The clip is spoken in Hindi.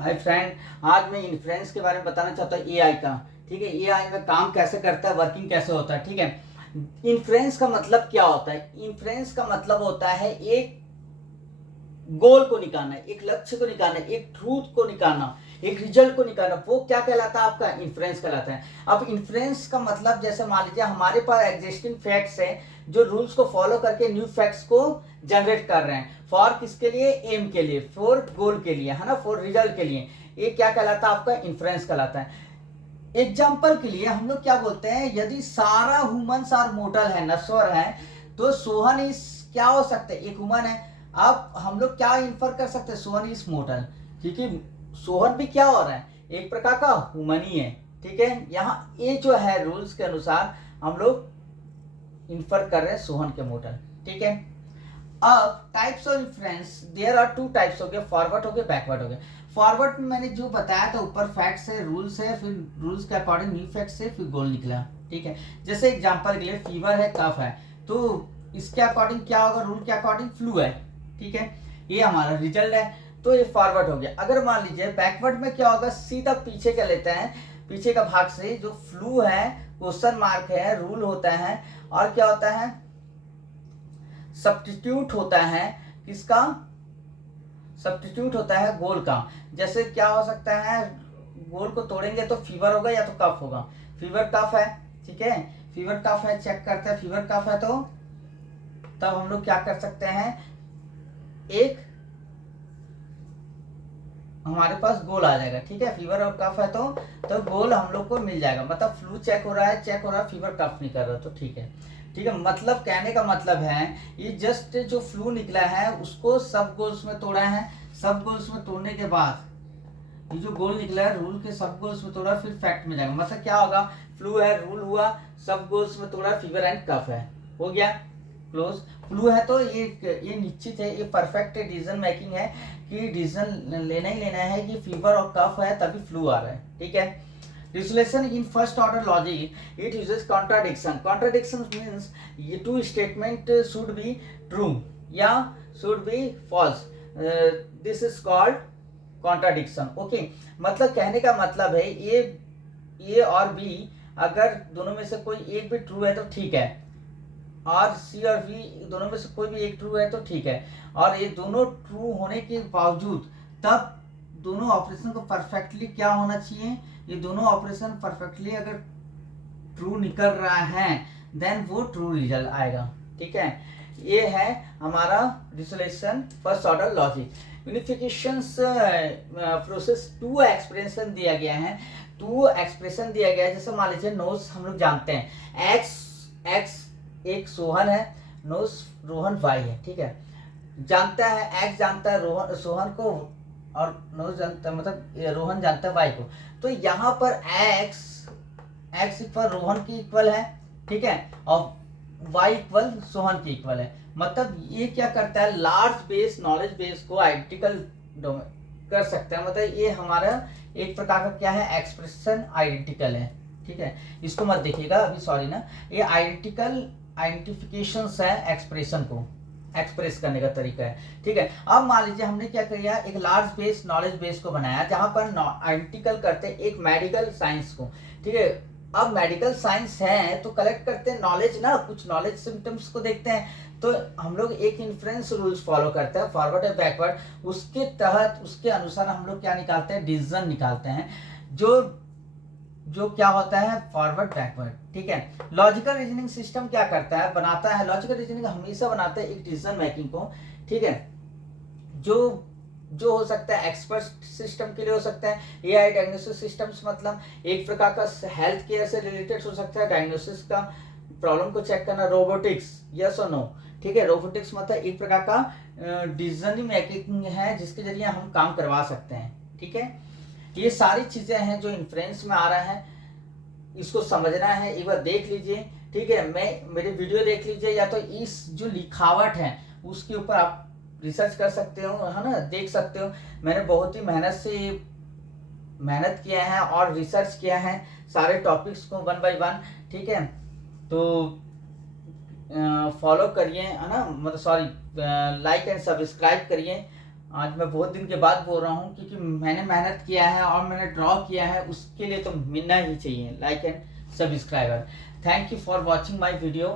हाय फ्रेंड, आज मैं इन्फ्लुएंस के बारे में बताना चाहता हूँ एआई का। ठीक है, एआई में काम कैसे करता है, वर्किंग कैसे होता है। ठीक है, इन्फ्लुएंस का मतलब क्या होता है? इन्फ्लुएंस का मतलब होता है एक गोल को निकालना, एक लक्ष्य को निकालना, एक ट्रूथ को निकालना, एक रिजल्ट को निकालना। वो क्या कहलाता है? आपका इन्फ्लुएंस कहलाता है। अब इन्फ्लुएंस का मतलब जैसे मान लीजिए हमारे पास एग्जिस्टिंग फैक्ट्स है जो रूल्स को फॉलो करके न्यू फैक्ट्स को जनरेट कर रहे हैं। फॉर किसके लिए? एम के लिए, फॉर गोल के लिए, है ना, फॉर रिजल्ट के लिए। ये क्या कहलाता है? आपका इन्फ्लुएंस कहलाता है। एग्जाम्पल के लिए हम लोग क्या बोलते हैं, यदि सारा ह्यूमंस आर मोर्टल है, नश्वर है, तो सोहन इस क्या हो सकते हैं? एक ह्यूमन है। अब हम लोग क्या इन्फर कर सकते हैं? सोहन इज मोर्टल, क्योंकि सोहन भी क्या हो रहा है? एक प्रकार का ह्यूमन ही है। ठीक है, यहाँ ये जो है रूल्स के अनुसार हम लोग इन्फर कर रहे हैं सोहन के मोर्टल। ठीक है, अब types of influence there are two types हो गए, फॉरवर्ड हो गए, बैकवर्ड हो गए। फॉरवर्ड में मैंने जो बताया था, ऊपर फैक्ट्स है, रूल्स है, फिर रूल्स के अकॉर्डिंग न्यू फैक्ट्स है, फिर गोल निकला। ठीक है, जैसे एग्जांपल के लिए फीवर है, कफ है, तो इसके अकॉर्डिंग क्या होगा? रूल के अकॉर्डिंग फ्लू है। ठीक है, ये हमारा रिजल्ट है, तो ये फॉरवर्ड हो गया। अगर मान लीजिए बैकवर्ड में क्या होगा? सीधा पीछे का लेते हैं, पीछे का भाग से जो फ्लू है, क्वेश्चन मार्क है, रूल होता है, और क्या होता है? सब्स्टिट्यूट होता है। किसका? सब्स्टिट्यूट होता है गोल का। जैसे क्या हो सकता है? गोल को तोड़ेंगे तो फीवर होगा या तो कफ होगा। फीवर कफ है, ठीक है, फीवर कफ है, चेक करते हैं। फीवर कफ है तो तब हम लोग क्या कर सकते हैं? एक हमारे पास गोल आ जाएगा। ठीक है, फीवर और कफ है तो गोल हम लोग को मिल जाएगा। मतलब फ्लू चेक हो रहा है, फीवर कफ नहीं कर रहा, तो ठीक है। ठीक है, मतलब कहने का मतलब है ये जस्ट जो फ्लू निकला है उसको सब गोल्स में तोड़ा है। सब गोल्स में तोड़ने के बाद ये जो गोल निकला है, रूल के सब गोल्स में तोड़ा, फिर फैक्ट में जाएगा। मतलब क्या होगा? फ्लू है, रूल हुआ, सब गोल्स में तोड़ा, फीवर एंड कफ है, हो गया क्लोज। फ्लू है तो ये निश्चित है, ये परफेक्ट डिसीजन मेकिंग है कि डिसीजन लेना ही लेना है कि फीवर और कफ है तभी फ्लू आ रहा है। ठीक है, Distillation in first order logic, it uses contradiction. Contradiction means ये two statement should be true या should be false. This is called contradiction. Okay, मतलब कहने का मतलब है ए और बी, अगर दोनों में से कोई एक भी ट्रू है तो ठीक है, और सी और बी दोनों में से कोई भी एक ट्रू है तो ठीक है, और ये दोनों ट्रू होने के बावजूद तब दोनों ऑपरेशन को परफेक्टली क्या होना चाहिए? ये दोनों ऑपरेशन परफेक्टली अगर ट्रू निकल रहा है देन वो ट्रू रिजल्ट आएगा। ठीक है, ये है हमारा desolation first order logic. Unification process to expression दिया गया है, टू एक्सप्रेशन दिया गया है। जैसे मान लीजिए नोस हम लोग जानते हैं, एक्स एक सोहन है, नोस रोहन वाई है। ठीक है, जानता है, एक्स जानता है रोहन सोहन को, और नोस जानता है, मतलब रोहन जानता है वाई को। तो यहाँ पर एक्स इक्वल रोहन की इक्वल है, ठीक है, और वाई इक्वल सोहन की इक्वल है। मतलब ये क्या करता है? लार्ज बेस नॉलेज बेस को आइडेंटिकल कर सकते हैं। मतलब ये हमारा एक प्रकार का क्या है? एक्सप्रेशन आइडेंटिकल है। ठीक है, इसको मत देखिएगा अभी, सॉरी ना, ये आइडेंटिफिकेशन है एक्सप्रेशन को एक्सप्रेस करने का तरीका है। ठीक है, अब मान लीजिए हमने क्या किया, एक लार्ज बेस नॉलेज बेस को बनाया जहां पर आइडेंटिकल करते हैं एक मेडिकल साइंस को। ठीक है, अब मेडिकल साइंस है तो कलेक्ट करते हैं नॉलेज ना, कुछ नॉलेज सिम्टम्स को देखते हैं, तो हम लोग एक इन्फ्लुएंस रूल्स फॉलो करते हैं, फॉरवर्ड और बैकवर्ड। उसके तहत उसके अनुसार हम लोग क्या निकालते हैं? डिसीजन निकालते हैं, जो क्या होता है? Forward backward. ठीक है, लॉजिकल रीजनिंग सिस्टम क्या करता है? बनाता है, लॉजिकल रीजनिंग हमेशा बनाता है एक डिसीजन मेकिंग को। ठीक है, जो जो हो सकता है एक्सपर्ट सिस्टम के लिए हो सकता है, एआई डायग्नोसिस सिस्टम्स मतलब एक प्रकार का हेल्थ केयर से रिलेटेड हो सकता है, डायग्नोसिस का प्रॉब्लम को चेक करना, रोबोटिक्स, यस और नो। ठीक है, रोबोटिक्स मतलब एक प्रकार का डिसीजन मेकिंग है जिसके जरिए हम काम करवा सकते हैं। ठीक है, ये सारी चीजें हैं जो इन्फ्लुएंस में आ रहा है, इसको समझना है, एक बार देख लीजिए। ठीक है, मेरी वीडियो देख लीजिए, या तो इस जो लिखावट है उसके ऊपर आप रिसर्च कर सकते हो, है ना, देख सकते हो। मैंने बहुत ही मेहनत किया है और रिसर्च किया है सारे टॉपिक्स को वन बाय वन। ठीक है, तो फॉलो करिए, है ना, मतलब सॉरी, लाइक एंड सब्सक्राइब करिए आज मैं बहुत दिन के बाद बोल रहा हूँ, क्योंकि मैंने मेहनत किया है और मैंने ड्रॉ किया है, उसके लिए तो मिलना ही चाहिए like and subscriber. Thank you for watching my video.